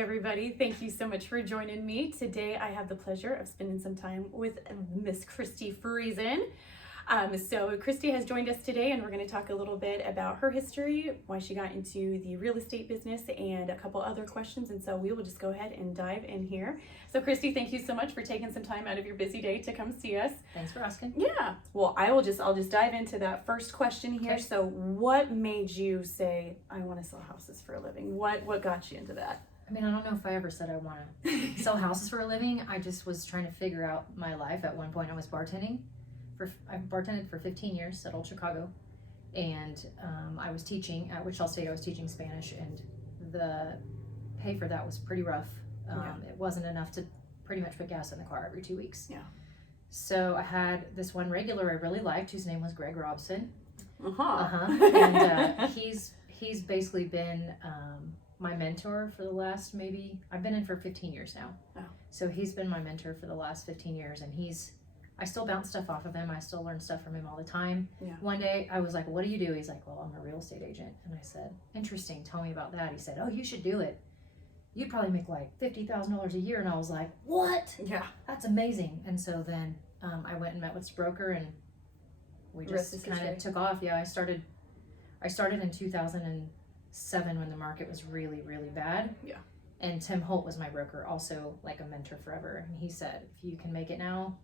Everybody, thank you so much for joining me. Today I have the pleasure of spending some time with Miss Christy Friesen. So Christy has joined us today and we're going to talk a little bit about her history, why she got into the real estate business, and a couple other questions. And so we will just go ahead and dive in here. So Christy, thank you so much for taking some time out of your busy day to come see us. Thanks for asking. Yeah. Well, I'll just dive into that first question here. Okay. So what made you say, I want to sell houses for a living? What got you into that? I mean, I don't know if I ever said I want to sell houses for a living. I just was trying to figure out my life. At one point, I was bartending. I bartended for 15 years at Old Chicago, and I was teaching at Wichita State. I was teaching Spanish, and the pay for that was pretty rough. It wasn't enough to pretty much put gas in the car every 2 weeks. Yeah. So I had this one regular I really liked, whose name was Greg Robson. And He's basically been my mentor for the last I've been in for 15 years now. Oh. So he's been my mentor for the last 15 years, and I still bounce stuff off of him. I still learn stuff from him all the time. Yeah. One day I was like, what do you do? He's like, well, I'm a real estate agent. And I said, interesting, tell me about that. He said, oh, you should do it. You'd probably make like $50,000 a year. And I was like, what? Yeah. That's amazing. And so then I went and met with his broker, and we just kind of took off. Yeah, I started in 2007 when the market was really, really bad. Yeah. And Tim Holt was my broker, also like a mentor forever. And he said, if you can make it now,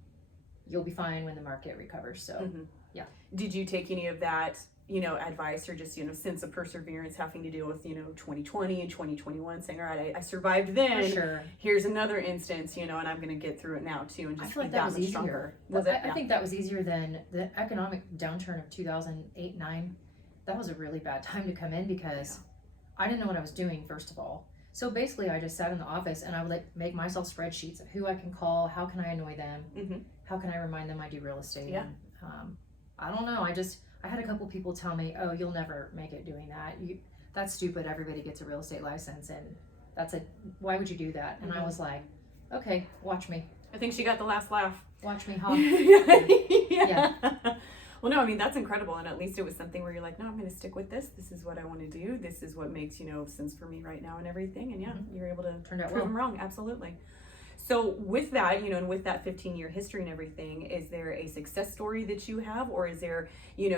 you'll be fine when the market recovers. So, yeah. Did you take any of that, advice, or just, sense of perseverance having to deal with, 2020 and 2021, saying, all right, I survived then. For sure. Here's another instance, and I'm going to get through it now too, and just I feel like be that was much stronger. easier. Was it? I think that was easier than the economic downturn of 2008-9. That was a really bad time to come in because I didn't know what I was doing, first of all. So basically I just sat in the office and I would make myself spreadsheets of who I can call, how can I annoy them, how can I remind them I do real estate. Yeah. And, I don't know. I had a couple people tell me, oh, you'll never make it doing that. That's stupid. Everybody gets a real estate license, and why would you do that? And I was like, okay, watch me. I think she got the last laugh. Watch me, huh? Yeah. Well, no, I mean, that's incredible. And at least it was something where you're like, no, I'm going to stick with this. This is what I want to do. This is what makes, sense for me right now and everything. And you're able to Turned out prove well. them wrong. Absolutely. So with that, and with that 15-year history and everything, is there a success story that you have, or is there,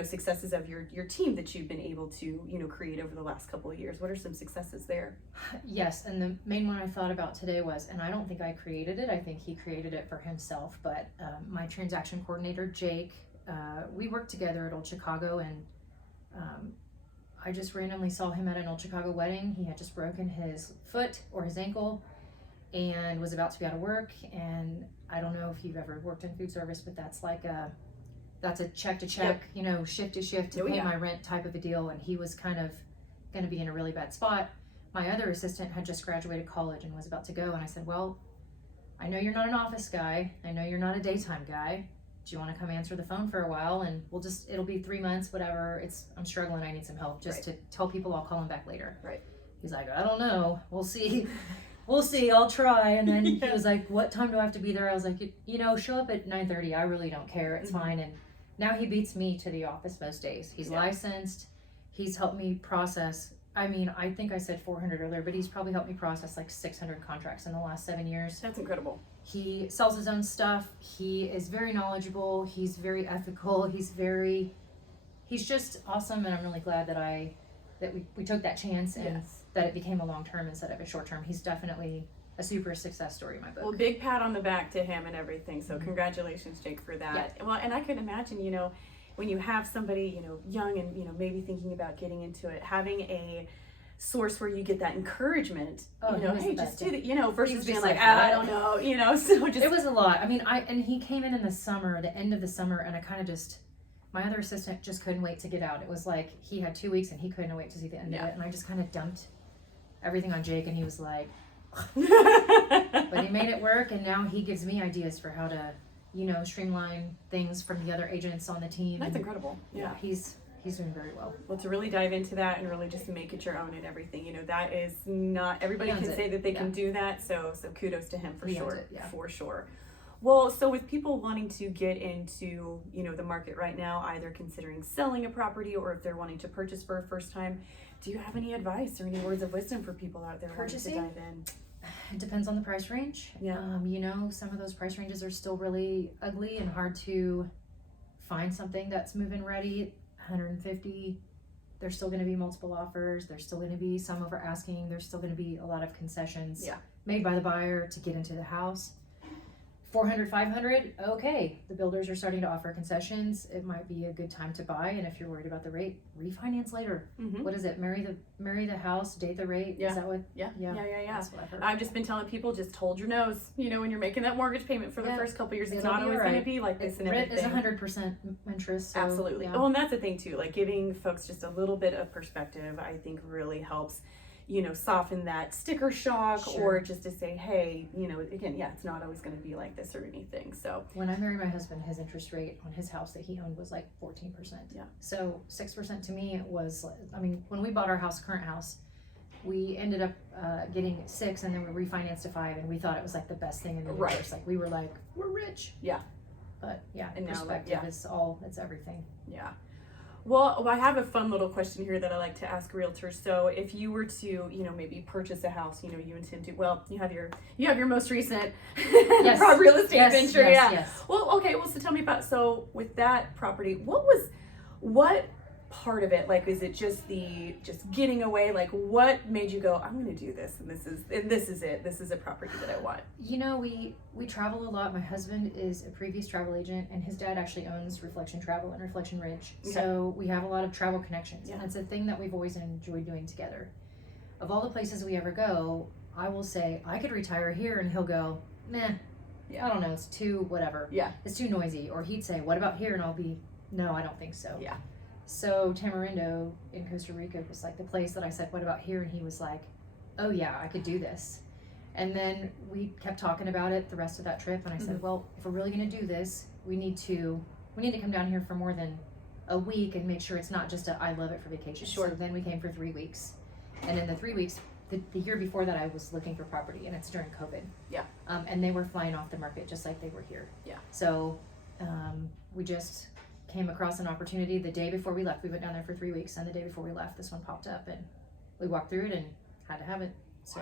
successes of your team that you've been able to, create over the last couple of years? What are some successes there? Yes, and the main one I thought about today was, and I don't think I created it, I think he created it for himself, but my transaction coordinator, Jake, we worked together at Old Chicago, and I just randomly saw him at an Old Chicago wedding. He had just broken his foot or his ankle and was about to be out of work. And I don't know if you've ever worked in food service, but that's a check to check, shift to shift to pay my rent type of a deal. And he was kind of going to be in a really bad spot. My other assistant had just graduated college and was about to go. And I said, well, I know you're not an office guy. I know you're not a daytime guy. Do you want to come answer the phone for a while? And it'll be 3 months, whatever. I'm struggling. I need some help just to tell people I'll call him back later. Right. He's like, I don't know. We'll see. We'll see. I'll try. And then he was like, what time do I have to be there? I was like, show up at 9:30. I really don't care. It's fine. And now he beats me to the office most days. He's licensed. He's helped me process. I mean, I think I said 400 earlier, but he's probably helped me process like 600 contracts in the last 7 years. That's incredible. He sells his own stuff. He is very knowledgeable. He's very ethical. He's just awesome. And I'm really glad that we took that chance and that it became a long-term instead of a short-term. He's definitely a super success story in my book. Well, big pat on the back to him and everything. So congratulations, Jake, for that. Yeah. Well, and I could imagine, when you have somebody, young and, maybe thinking about getting into it, having a source where you get that encouragement, hey, just do that, versus being like, I don't know, so just. It was a lot. I mean, and he came in the summer, the end of the summer, and I kind of my other assistant just couldn't wait to get out. It was like he had 2 weeks and he couldn't wait to see the end of it. And I just kind of dumped everything on Jake, and he was like, but he made it work. And now he gives me ideas for how to, streamline things from the other agents on the team. That's incredible. Yeah. He's doing very well. Well, to really dive into that and really just make it your own and everything, that is not, everybody can say that they can do that. So kudos to him for sure. For sure. Well, so with people wanting to get into, the market right now, either considering selling a property or if they're wanting to purchase for a first time, do you have any advice or any words of wisdom for people out there purchasing? wanting to dive in? It depends on the price range. Yeah. Some of those price ranges are still really ugly and hard to find something that's move-in ready. 150. There's still going to be multiple offers. There's still going to be some over asking. There's still going to be a lot of concessions made by the buyer to get into the house. 400, 500, okay. The builders are starting to offer concessions. It might be a good time to buy, and if you're worried about the rate, refinance later. Mm-hmm. What is it? Marry the house, date the rate. Yeah. Is that what? Yeah. That's what I've heard. I've just been telling people, just hold your nose. When you're making that mortgage payment for the first couple years, it's not always going to be like this. And rent everything is 100% interest. So, absolutely. Yeah. Oh, and that's the thing too. Like giving folks just a little bit of perspective, I think really helps. Soften that sticker shock, Sure. or just to say, hey, again, it's not always going to be like this or anything. So when I married my husband, his interest rate on his house that he owned was like 14%. Yeah. So 6% to me was, when we bought our current house, we ended up getting 6, and then we refinanced to 5, and we thought it was like the best thing in the universe. Right. Like we were like, we're rich. Yeah. But And now, perspective is it's everything. Yeah. Well, I have a fun little question here that I like to ask realtors. So if you were to, maybe purchase a house, you intend to, you have your most recent real estate venture. Yes. Well, okay. Well, so tell me about, so with that property, what part of it, like, is it just getting away? Like, what made you go, I'm going to do this, and this is it. This is a property that I want. We travel a lot. My husband is a previous travel agent, and his dad actually owns Reflection Travel and Reflection Ridge. Okay. So we have a lot of travel connections, Yeah. and it's a thing that we've always enjoyed doing together. Of all the places we ever go, I will say, I could retire here, and he'll go, meh, Yeah. I don't know, it's too whatever. Yeah. It's too noisy. Or he'd say, what about here? And I'll be, no, I don't think so. Yeah. So Tamarindo in Costa Rica was like the place that I said, what about here? And he was like, oh yeah, I could do this. And then we kept talking about it the rest of that trip. And I said, well, if we're really going to do this, we need to come down here for more than a week and make sure it's not just I love it for vacation. Sure. So then we came for 3 weeks. And in the 3 weeks, the year before that, I was looking for property, and it's during COVID. Yeah. And they were flying off the market just like they were here. Yeah. So we just came across an opportunity the day before we left. We went down there for 3 weeks, and the day before we left, this one popped up, and we walked through it and had to have it. So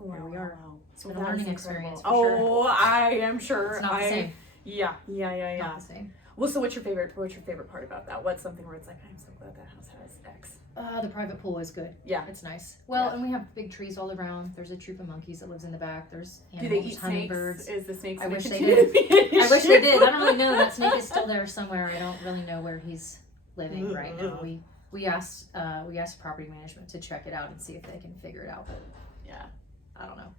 here we are. Wow. It's been a learning experience for Oh, sure. I am sure. It's not the same. Yeah. Not the same. Well, so what's your favorite part about that? What's something where it's like, I'm so glad that house has X? The private pool is good. Yeah. It's nice. Well, Yeah. and we have big trees all around. There's a troop of monkeys that lives in the back. There's Do animals, they eat hummingbirds. snakes? Is the snakes? I wish they continue to be an I wish they issue? did. I don't really know. That snake is still there somewhere. I don't really know where he's living right now. We asked property management to check it out and see if they can figure it out, but Yeah. I don't know.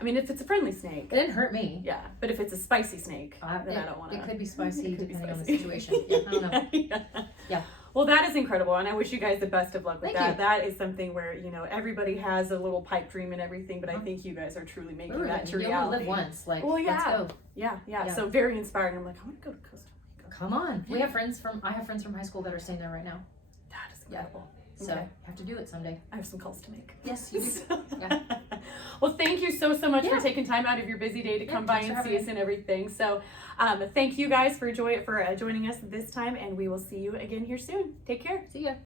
I mean, if it's a friendly snake. It didn't hurt me. Yeah, but if it's a spicy snake, then I don't want to. It could be spicy It could be depending on the spicy. situation. Yeah, I don't know. Yeah. Well, that is incredible, and I wish you guys the best of luck with Thank that. you. That is something where everybody has a little pipe dream and everything, but I think you guys are truly making that to You only reality. live once. Like, Well, yeah. let's go. Yeah. Yeah. So very inspiring. I'm like, I want to go to Costa Rica. Come on. I have friends from high school that are staying there right now. That is incredible. So Okay. you have to do it someday. I have some calls to make. Yes, you do. So- Yeah. Well, thank you so much Yeah. for taking time out of your busy day to come by thanks for and see having us and everything. So, thank you guys for joining us this time, and we will see you again here soon. Take care. See ya.